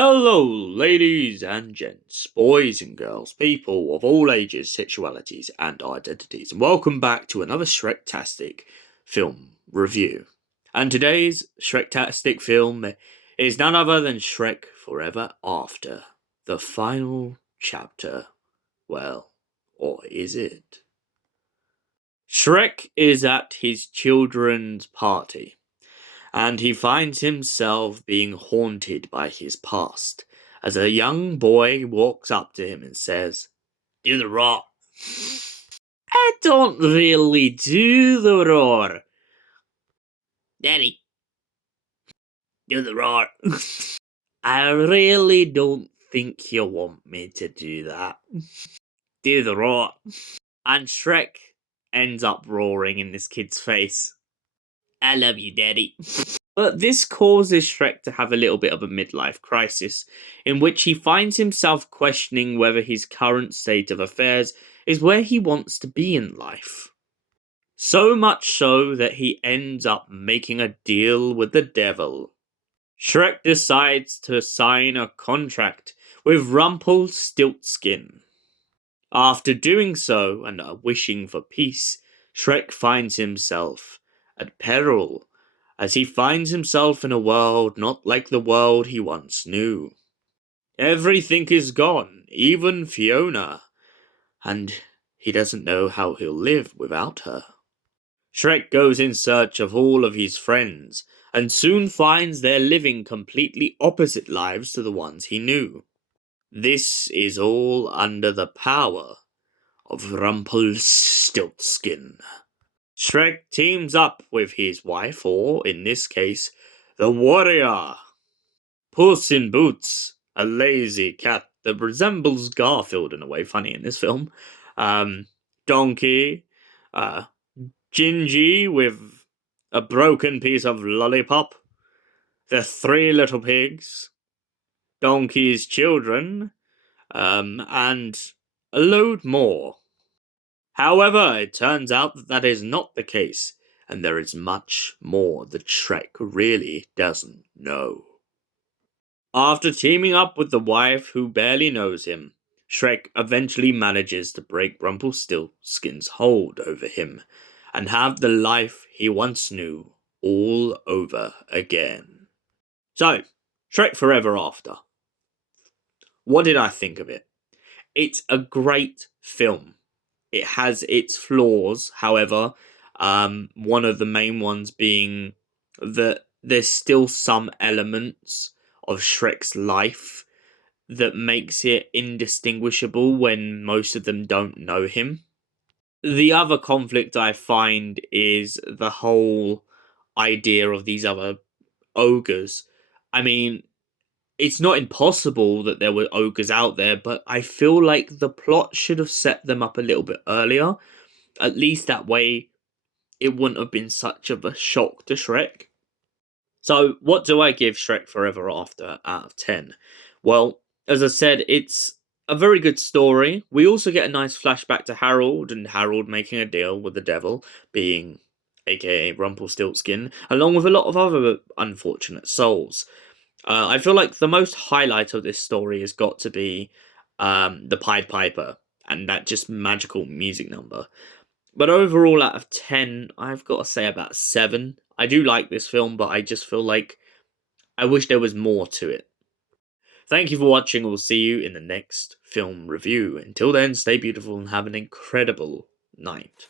Hello, ladies and gents, boys and girls, people of all ages, sexualities, and identities, and welcome back to another Shrek-tastic film review. And today's Shrek-tastic film is none other than Shrek Forever After, the final chapter. Well, or is it? Shrek is at his children's party, and he finds himself being haunted by his past as a young boy walks up to him and says, "Do the roar." "I don't really do the roar." "Daddy, do the roar." "I really don't think you want me to do that." "Do the roar." And Shrek ends up roaring in this kid's face. "I love you, Daddy." But this causes Shrek to have a little bit of a midlife crisis, in which he finds himself questioning whether his current state of affairs is where he wants to be in life. So much so that he ends up making a deal with the devil. Shrek decides to sign a contract with Rumpelstiltskin. After doing so, and wishing for peace, Shrek finds himself at peril, as he finds himself in a world not like the world he once knew. Everything is gone, even Fiona, and he doesn't know how he'll live without her. Shrek goes in search of all of his friends, and soon finds they're living completely opposite lives to the ones he knew. This is all under the power of Rumpelstiltskin. Shrek teams up with his wife, or in this case, the warrior, Puss in Boots, a lazy cat that resembles Garfield in a way, funny in this film, Donkey, Gingy with a broken piece of lollipop, the three little pigs, Donkey's children, and a load more. However, it turns out that that is not the case, and there is much more that Shrek really doesn't know. After teaming up with the wife who barely knows him, Shrek eventually manages to break Rumpelstiltskin's hold over him, and have the life he once knew all over again. So, Shrek Forever After. What did I think of it? It's a great film. It has its flaws, however, one of the main ones being that there's still some elements of Shrek's life that makes it indistinguishable when most of them don't know him. The other conflict I find is the whole idea of these other ogres. I mean, it's not impossible that there were ogres out there, but I feel like the plot should have set them up a little bit earlier. At least that way, it wouldn't have been such of a shock to Shrek. So, what do I give Shrek Forever After out of 10? Well, as I said, it's a very good story. We also get a nice flashback to Harold, and Harold making a deal with the devil, being aka Rumpelstiltskin, along with a lot of other unfortunate souls. I feel like the most highlight of this story has got to be the Pied Piper, and that just magical music number. But overall, out of 10, I've got to say about 7. I do like this film, but I just feel like I wish there was more to it. Thank you for watching. We'll see you in the next film review. Until then, stay beautiful and have an incredible night.